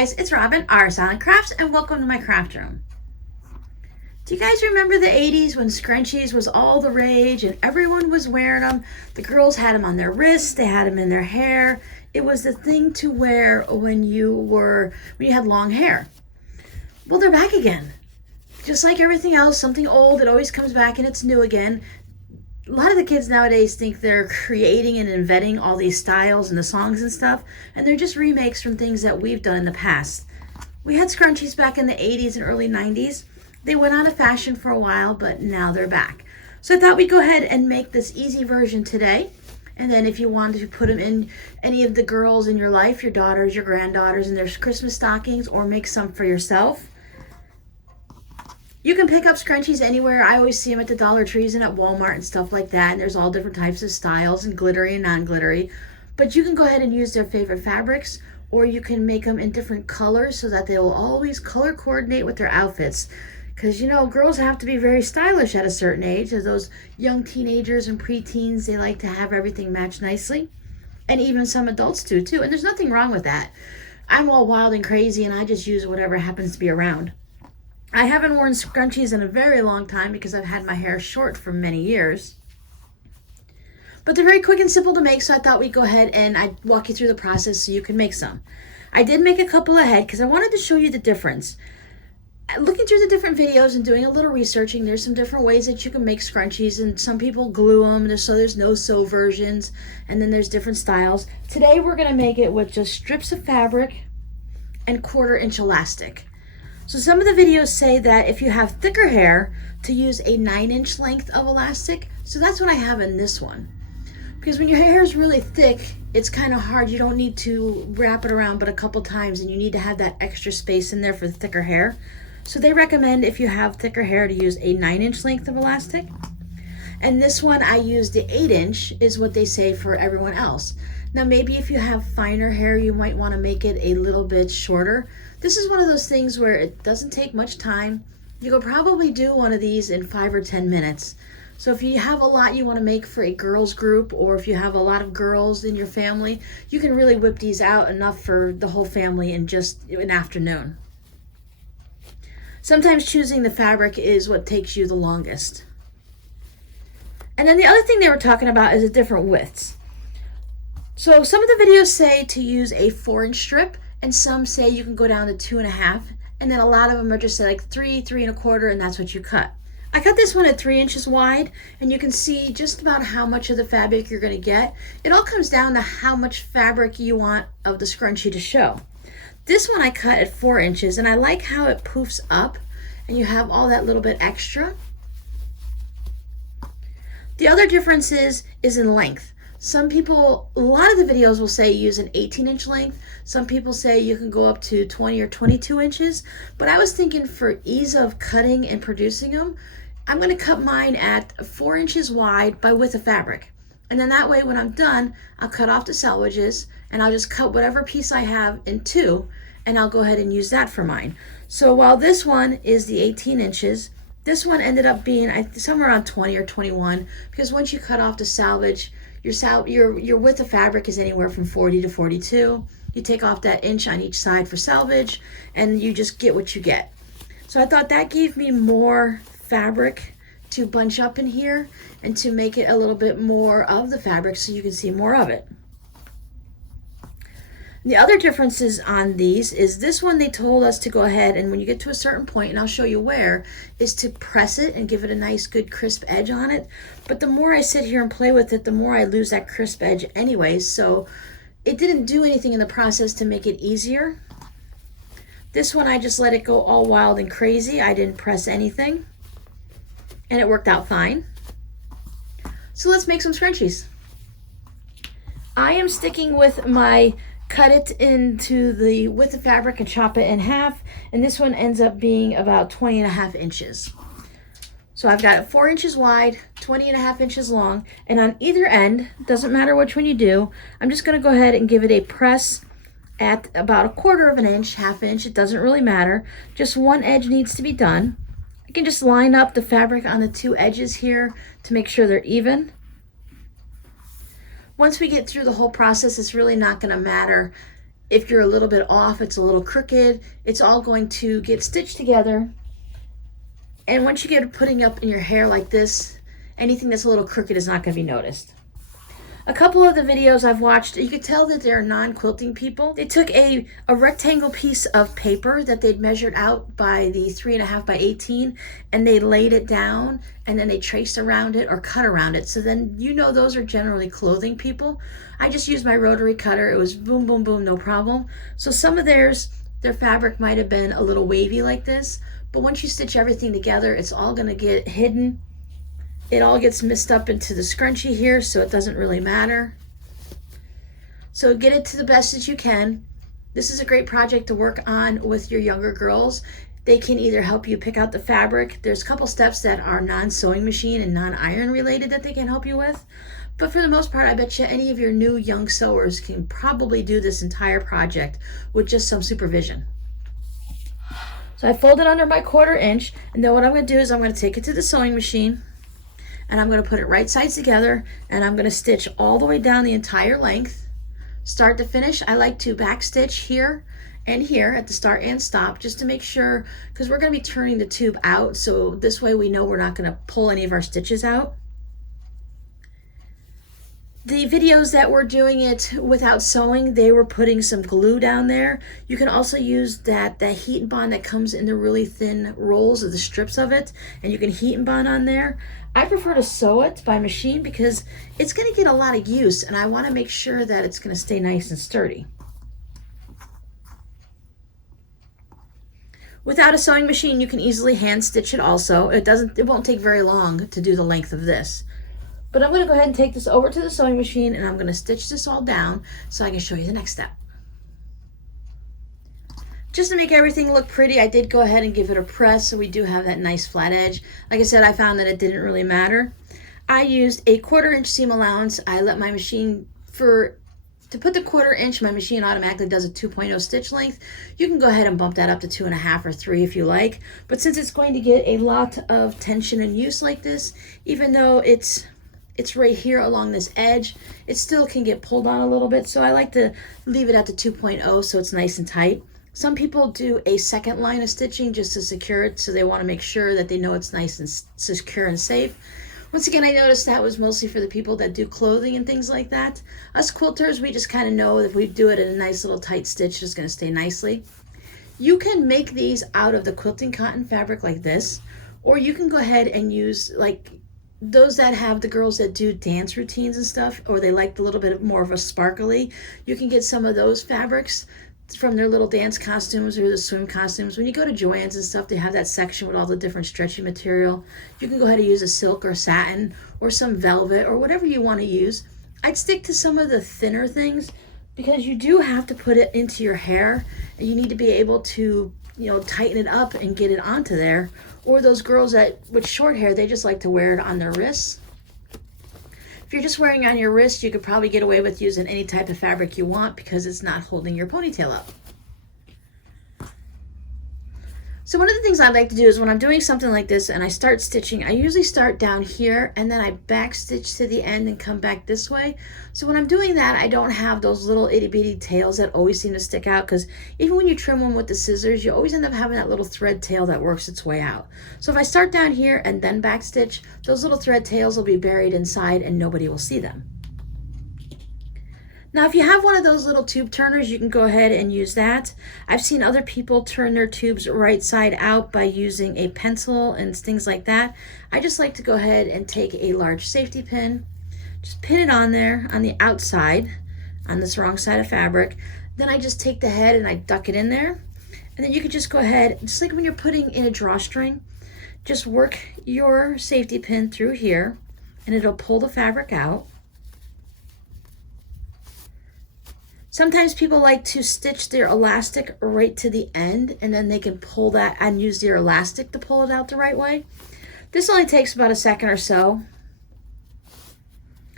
guys, it's Robin, RsIslandCrafts, and welcome to my craft room. Do you guys remember the 80s when scrunchies was all the rage and everyone was wearing them? The girls had them on their wrists, they had them in their hair. It was the thing to wear when you had long hair. Well, they're back again. Just like everything else, something old, it always comes back and it's new again. A lot of the kids nowadays think they're creating and inventing all these styles and the songs and stuff, and they're just remakes from things that we've done in the past. We had scrunchies back in the 80s and early 90s. They went out of fashion for a while, but now they're back. So I thought we'd go ahead and make this easy version today. And then if you wanted to put them in any of the girls in your life, your daughters, your granddaughters, in their Christmas stockings, or make some for yourself. You can pick up scrunchies anywhere. I always see them at the Dollar Trees and at Walmart and stuff like that. And there's all different types of styles and glittery and non-glittery. But you can go ahead and use their favorite fabrics, or you can make them in different colors so that they will always color coordinate with their outfits. Because, you know, girls have to be very stylish at a certain age. As those young teenagers and preteens, they like to have everything match nicely. And even some adults do, too. And there's nothing wrong with that. I'm all wild and crazy, and I just use whatever happens to be around. I haven't worn scrunchies in a very long time because I've had my hair short for many years. But they're very quick and simple to make, so I thought we'd go ahead and I'd walk you through the process so you can make some. I did make a couple ahead because I wanted to show you the difference. Looking through the different videos and doing a little researching, there's some different ways that you can make scrunchies, and some people glue them, so there's no-sew versions, and then there's different styles. Today we're going to make it with just strips of fabric and 1/4-inch elastic. So some of the videos say that if you have thicker hair, to use a 9-inch length of elastic. So that's what I have in this one. Because when your hair is really thick, it's kind of hard. You don't need to wrap it around but a couple times, and you need to have that extra space in there for the thicker hair. So they recommend, if you have thicker hair, to use a 9-inch length of elastic. And this one I used the 8-inch is what they say for everyone else. Now maybe if you have finer hair, you might want to make it a little bit shorter. This is one of those things where it doesn't take much time. You could probably do one of these in 5 or 10 minutes. So if you have a lot you want to make for a girls group, or if you have a lot of girls in your family, you can really whip these out enough for the whole family in just an afternoon. Sometimes choosing the fabric is what takes you the longest. And then the other thing they were talking about is the different widths. So some of the videos say to use a 4-inch strip, and some say you can go down to 2.5, and then a lot of them are just like 3, 3.25, and that's what you cut. I cut this one at 3 inches wide, and you can see just about how much of the fabric you're going to get. It all comes down to how much fabric you want of the scrunchie to show. This one I cut at 4 inches, and I like how it poofs up, and you have all that little bit extra. The other difference is in length. Some people, a lot of the videos will say use an 18-inch length. Some people say you can go up to 20 or 22 inches. But I was thinking for ease of cutting and producing them, I'm going to cut mine at 4 inches wide by width of fabric. And then that way when I'm done, I'll cut off the selvages, and I'll just cut whatever piece I have in 2, and I'll go ahead and use that for mine. So while this one is the 18 inches, this one ended up being somewhere around 20 or 21, because once you cut off the salvage, your width of fabric is anywhere from 40 to 42. You take off that inch on each side for salvage, and you just get what you get. So I thought that gave me more fabric to bunch up in here and to make it a little bit more of the fabric so you can see more of it. The other differences on these is this one they told us to go ahead and when you get to a certain point, and I'll show you where, is to press it and give it a nice good crisp edge on it. But the more I sit here and play with it, the more I lose that crisp edge anyway. So it didn't do anything in the process to make it easier. This one I just let it go all wild and crazy. I didn't press anything, and it worked out fine. So let's make some scrunchies. I am sticking with my cut it into the width of fabric and chop it in half, and this one ends up being about 20.5 inches. So I've got it 4 inches wide, 20.5 inches long, and on either end, doesn't matter which one you do, I'm just going to go ahead and give it a press at about 1/4 inch, 1/2 inch, it doesn't really matter. Just one edge needs to be done. I can just line up the fabric on the 2 edges here to make sure they're even. Once we get through the whole process, it's really not going to matter If you're a little bit off, it's a little crooked, it's all going to get stitched together. And once you get putting up in your hair like this, anything that's a little crooked is not going to be noticed. A couple of the videos I've watched, you could tell that they're non-quilting people. They took a rectangle piece of paper that they'd measured out by the 3.5 by 18, and they laid it down, and then they traced around it or cut around it. So then you know those are generally clothing people. I just used my rotary cutter. It was boom, boom, boom, no problem. So some of their fabric might have been a little wavy like this, but once you stitch everything together, it's all going to get hidden. It all gets mixed up into the scrunchie here, so it doesn't really matter. So get it to the best that you can. This is a great project to work on with your younger girls. They can either help you pick out the fabric. There's a couple steps that are non-sewing machine and non-iron related that they can help you with. But for the most part, I bet you any of your new young sewers can probably do this entire project with just some supervision. So I fold it under my 1/4 inch, and then what I'm going to do is I'm going to take it to the sewing machine, and I'm going to put it right sides together, and I'm going to stitch all the way down the entire length. Start to finish, I like to back stitch here and here at the start and stop, just to make sure, because we're going to be turning the tube out, so this way we know we're not going to pull any of our stitches out. The videos that were doing it without sewing, they were putting some glue down there. You can also use that heat and bond that comes in the really thin rolls of the strips of it, and you can heat and bond on there. I prefer to sew it by machine because it's going to get a lot of use, and I want to make sure that it's going to stay nice and sturdy. Without a sewing machine, you can easily hand stitch it also. It won't take very long to do the length of this. But I'm going to go ahead and take this over to the sewing machine, and I'm going to stitch this all down so I can show you the next step. Just to make everything look pretty, I did go ahead and give it a press, so we do have that nice flat edge. Like I said, I found that it didn't really matter. I used a 1/4 inch seam allowance. I let my machine, to put the 1/4 inch, my machine automatically does a 2.0 stitch length. You can go ahead and bump that up to 2.5 or 3 if you like. But since it's going to get a lot of tension and use like this, even though it's right here along this edge, it still can get pulled on a little bit, so I like to leave it at the 2.0 so it's nice and tight. Some people do a second line of stitching just to secure it, so they want to make sure that they know it's nice and secure and safe. Once again, I noticed that was mostly for the people that do clothing and things like that. Us quilters, we just kind of know if we do it in a nice little tight stitch, it's going to stay nicely. You can make these out of the quilting cotton fabric like this, or you can go ahead and use, like, those that have the girls that do dance routines and stuff, or they like a little bit more of a sparkly, you can get some of those fabrics from their little dance costumes or the swim costumes. When you go to Joann's and stuff, they have that section with all the different stretchy material. You can go ahead and use a silk or satin or some velvet or whatever you want to use. I'd stick to some of the thinner things because you do have to put it into your hair, and you need to be able to, you know, tighten it up and get it onto there. Or those girls that with short hair, they just like to wear it on their wrists. If you're just wearing it on your wrist, you could probably get away with using any type of fabric you want because it's not holding your ponytail up. So one of the things I like to do is when I'm doing something like this and I start stitching, I usually start down here and then I back stitch to the end and come back this way. So when I'm doing that, I don't have those little itty bitty tails that always seem to stick out, because even when you trim them with the scissors, you always end up having that little thread tail that works its way out. So if I start down here and then back stitch, those little thread tails will be buried inside and nobody will see them. Now, if you have one of those little tube turners, you can go ahead and use that. I've seen other people turn their tubes right side out by using a pencil and things like that. I just like to go ahead and take a large safety pin, just pin it on there on the outside, on this wrong side of fabric. Then I just take the head and I duck it in there. And then you can just go ahead, just like when you're putting in a drawstring, just work your safety pin through here and it'll pull the fabric out. Sometimes people like to stitch their elastic right to the end, and then they can pull that and use their elastic to pull it out the right way. This only takes about a second or so.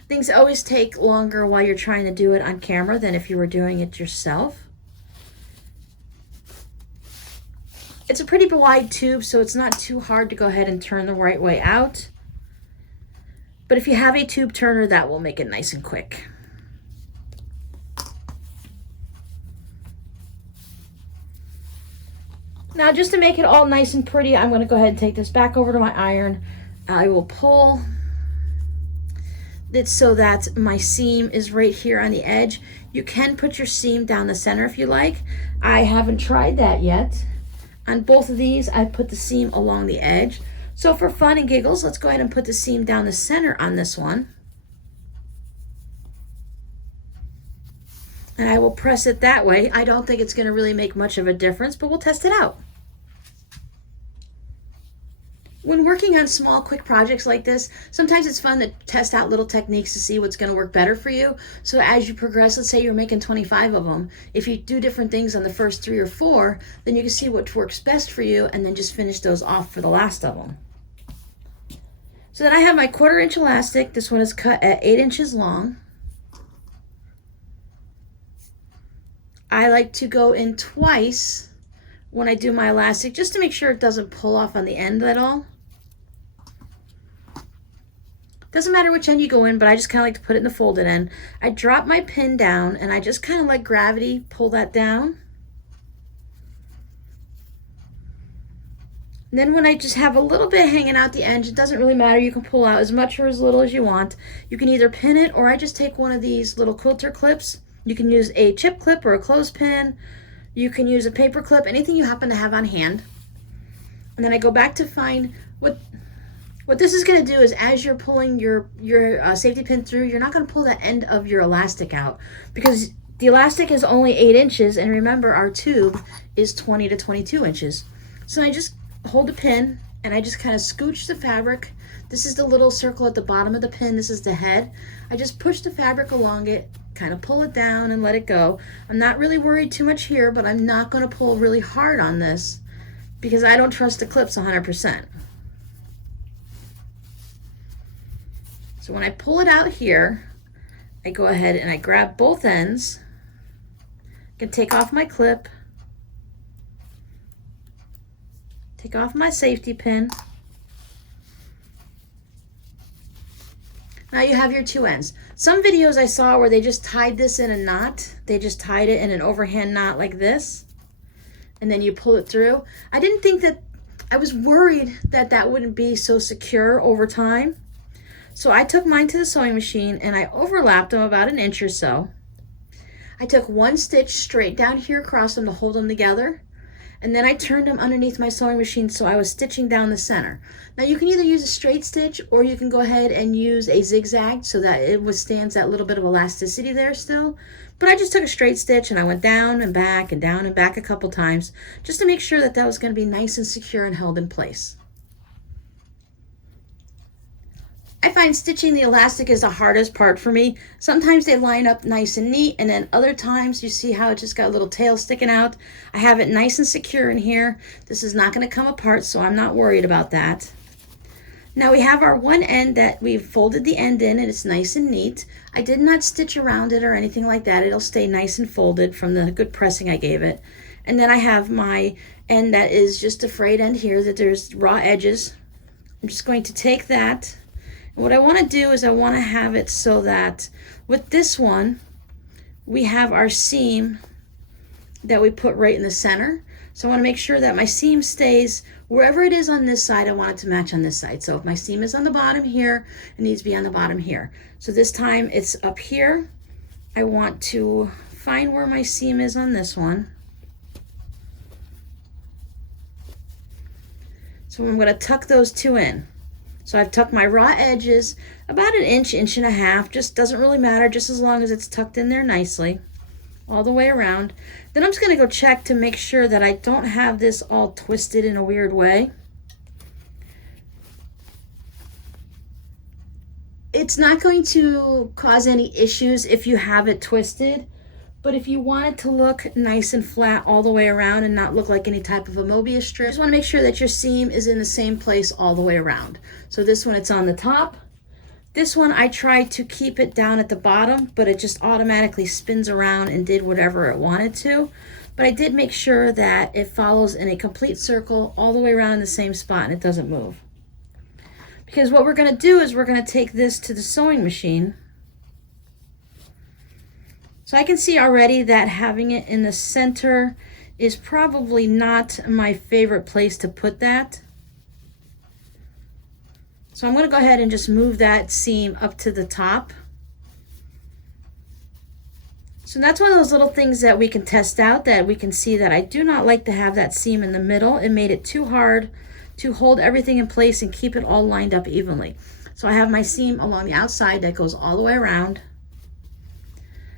Things always take longer while you're trying to do it on camera than if you were doing it yourself. It's a pretty wide tube, so it's not too hard to go ahead and turn the right way out. But if you have a tube turner, that will make it nice and quick. Now, just to make it all nice and pretty, I'm going to go ahead and take this back over to my iron. I will pull it so that my seam is right here on the edge. You can put your seam down the center if you like. I haven't tried that yet. On both of these, I put the seam along the edge. So for fun and giggles, let's go ahead and put the seam down the center on this one. And I will press it that way. I don't think it's going to really make much of a difference, but we'll test it out. When working on small, quick projects like this, sometimes it's fun to test out little techniques to see what's going to work better for you. So as you progress, let's say you're making 25 of them. If you do different things on the first 3 or 4, then you can see what works best for you and then just finish those off for the last of them. So then I have my 1/4 inch elastic. This one is cut at 8 inches long. I like to go in twice when I do my elastic just to make sure it doesn't pull off on the end at all. Doesn't matter which end you go in, but I just kind of like to put it in the folded end. I drop my pin down and I just kind of let gravity pull that down. And then when I just have a little bit hanging out the end, it doesn't really matter. You can pull out as much or as little as you want. You can either pin it, or I just take one of these little quilter clips. You can use a chip clip or a clothespin. You can use a paper clip, anything you happen to have on hand. And then I go back to find what this is going to do is, as you're pulling your safety pin through, you're not going to pull the end of your elastic out because the elastic is only 8 inches, and remember our tube is 20 to 22 inches. So I just hold the pin and I just kind of scooch the fabric. This is the little circle at the bottom of the pin. This is the head. I just push the fabric along it, kind of pull it down and let it go. I'm not really worried too much here, but I'm not going to pull really hard on this because I don't trust the clips 100%. So when I pull it out here, I go ahead and I grab both ends. I can take off my clip, take off my safety pin. Now you have your 2 ends. Some videos I saw where they just tied this in a knot. They just tied it in an overhand knot like this, and then you pull it through. I didn't think that, I was worried that that wouldn't be so secure over time. So I took mine to the sewing machine and I overlapped them about 1 inch or so. I took 1 stitch straight down here across them to hold them together. And then I turned them underneath my sewing machine so I was stitching down the center. Now you can either use a straight stitch or you can go ahead and use a zigzag so that it withstands that little bit of elasticity there still. But I just took a straight stitch and I went down and back and down and back a couple times just to make sure that that was going to be nice and secure and held in place. I find stitching the elastic is the hardest part for me. Sometimes they line up nice and neat, and then other times you see how it just got a little tail sticking out. I have it nice and secure in here. This is not going to come apart, so I'm not worried about that. Now we have our one end that we've folded the end in, and it's nice and neat. I did not stitch around it or anything like that. It'll stay nice and folded from the good pressing I gave it. And then I have my end that is just a frayed end here that there's raw edges. I'm just going to take that. And what I want to do is I want to have it so that with this one, we have our seam that we put right in the center. So I want to make sure that my seam stays wherever it is on this side. I want it to match on this side. So if my seam is on the bottom here, it needs to be on the bottom here. So this time it's up here. I want to find where my seam is on this one. So I'm going to tuck those two in. So I've tucked my raw edges about 1 inch, 1.5 inches, just doesn't really matter, just as long as it's tucked in there nicely all the way around. Then I'm just going to go check to make sure that I don't have this all twisted in a weird way. It's not going to cause any issues if you have it twisted, but if you want it to look nice and flat all the way around and not look like any type of a Mobius strip, just want to make sure that your seam is in the same place all the way around. So this one, it's on the top. This one, I tried to keep it down at the bottom, but it just automatically spins around and did whatever it wanted to. But I did make sure that it follows in a complete circle all the way around in the same spot and it doesn't move. Because what we're going to do is we're going to take this to the sewing machine. So I can see already that having it in the center is probably not my favorite place to put that. So I'm going to go ahead and just move that seam up to the top. So that's one of those little things that we can test out, that we can see that I do not like to have that seam in the middle. It made it too hard to hold everything in place and keep it all lined up evenly. So I have my seam along the outside that goes all the way around.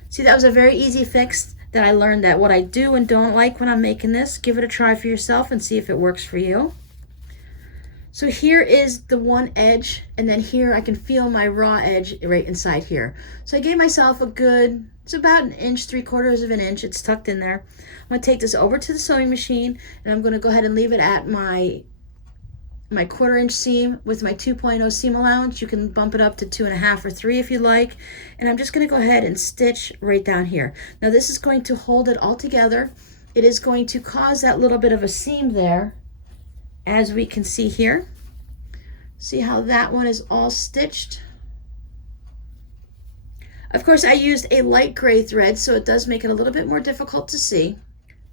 See, that was a very easy fix that I learned, that what I do and don't like when I'm making this. Give it a try for yourself and see if it works for you. So here is the one edge, and then here I can feel my raw edge right inside here. So I gave myself a good, it's about 1 inch, 3/4 of an inch. It's tucked in there. I'm going to take this over to the sewing machine, and I'm going to go ahead and leave it at my 1/4 inch seam with my 2.0 seam allowance. You can bump it up to 2.5 or 3 if you like. And I'm just going to go ahead and stitch right down here. Now this is going to hold it all together. It is going to cause that little bit of a seam there, as we can see here. See how that one is all stitched? Of course, I used a light gray thread, so it does make it a little bit more difficult to see.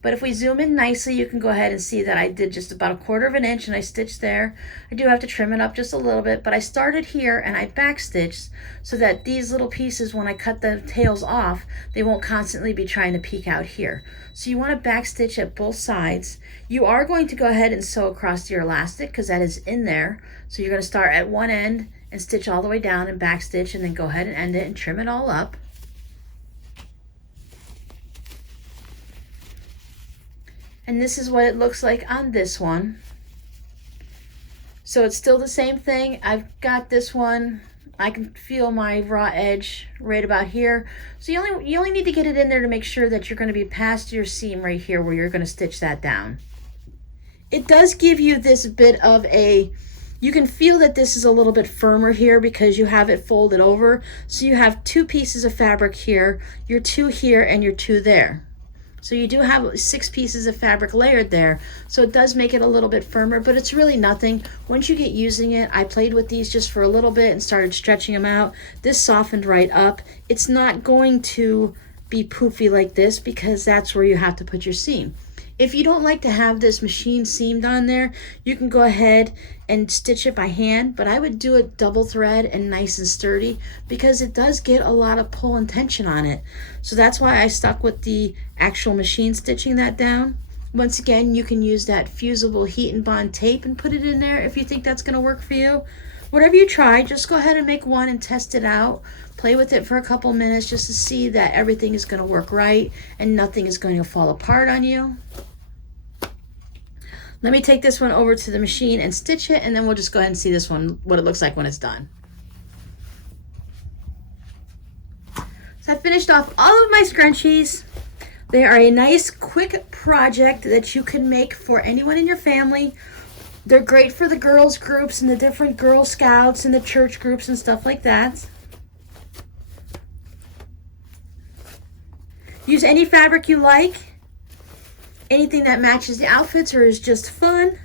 But if we zoom in nicely, you can go ahead and see that I did just about 1/4 of an inch and I stitched there. I do have to trim it up just a little bit, but I started here and I back stitched so that these little pieces, when I cut the tails off, they won't constantly be trying to peek out here. So you want to back stitch at both sides. You are going to go ahead and sew across your elastic because that is in there. So you're going to start at one end and stitch all the way down and back stitch, and then go ahead and end it and trim it all up. And this is what it looks like on this one. So it's still the same thing. I've got this one. I can feel my raw edge right about here. So you only need to get it in there to make sure that you're going to be past your seam right here where you're going to stitch that down. It does give you this bit of a, you can feel that this is a little bit firmer here because you have it folded over. So you have 2 pieces of fabric here, your 2 here, and your 2 there. So you do have 6 pieces of fabric layered there, so it does make it a little bit firmer, but it's really nothing. Once you get using it, I played with these just for a little bit and started stretching them out. This softened right up. It's not going to be poofy like this because that's where you have to put your seam. If you don't like to have this machine seamed on there, you can go ahead and stitch it by hand, but I would do it double thread and nice and sturdy because it does get a lot of pull and tension on it. So that's why I stuck with the actual machine stitching that down. Once again, you can use that fusible heat and bond tape and put it in there if you think that's going to work for you. Whatever you try, just go ahead and make one and test it out. Play with it for a couple minutes just to see that everything is going to work right and nothing is going to fall apart on you. Let me take this one over to the machine and stitch it, and then we'll just go ahead and see this one, what it looks like when it's done. So I finished off all of my scrunchies. They are a nice quick project that you can make for anyone in your family. They're great for the girls groups and the different Girl Scouts and the church groups and stuff like that. Use any fabric you like. Anything that matches the outfits or is just fun.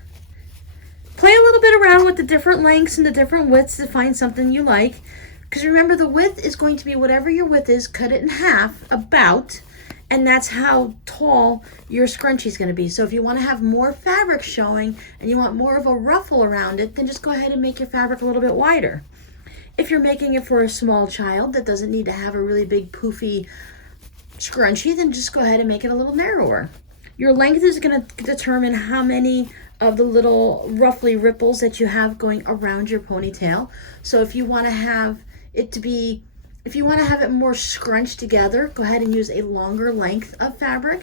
Play a little bit around with the different lengths and the different widths to find something you like. Because remember, the width is going to be whatever your width is, cut it in half, about, and that's how tall your scrunchie is going to be. So if you want to have more fabric showing and you want more of a ruffle around it, then just go ahead and make your fabric a little bit wider. If you're making it for a small child that doesn't need to have a really big poofy scrunchie, then just go ahead and make it a little narrower. Your length is going to determine how many of the little roughly ripples that you have going around your ponytail. So if you want to have it to be, if you want to have it more scrunched together, go ahead and use a longer length of fabric.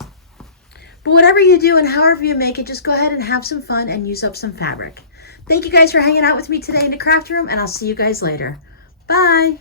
But whatever you do and however you make it, just go ahead and have some fun and use up some fabric. Thank you guys for hanging out with me today in the craft room, and I'll see you guys later. Bye.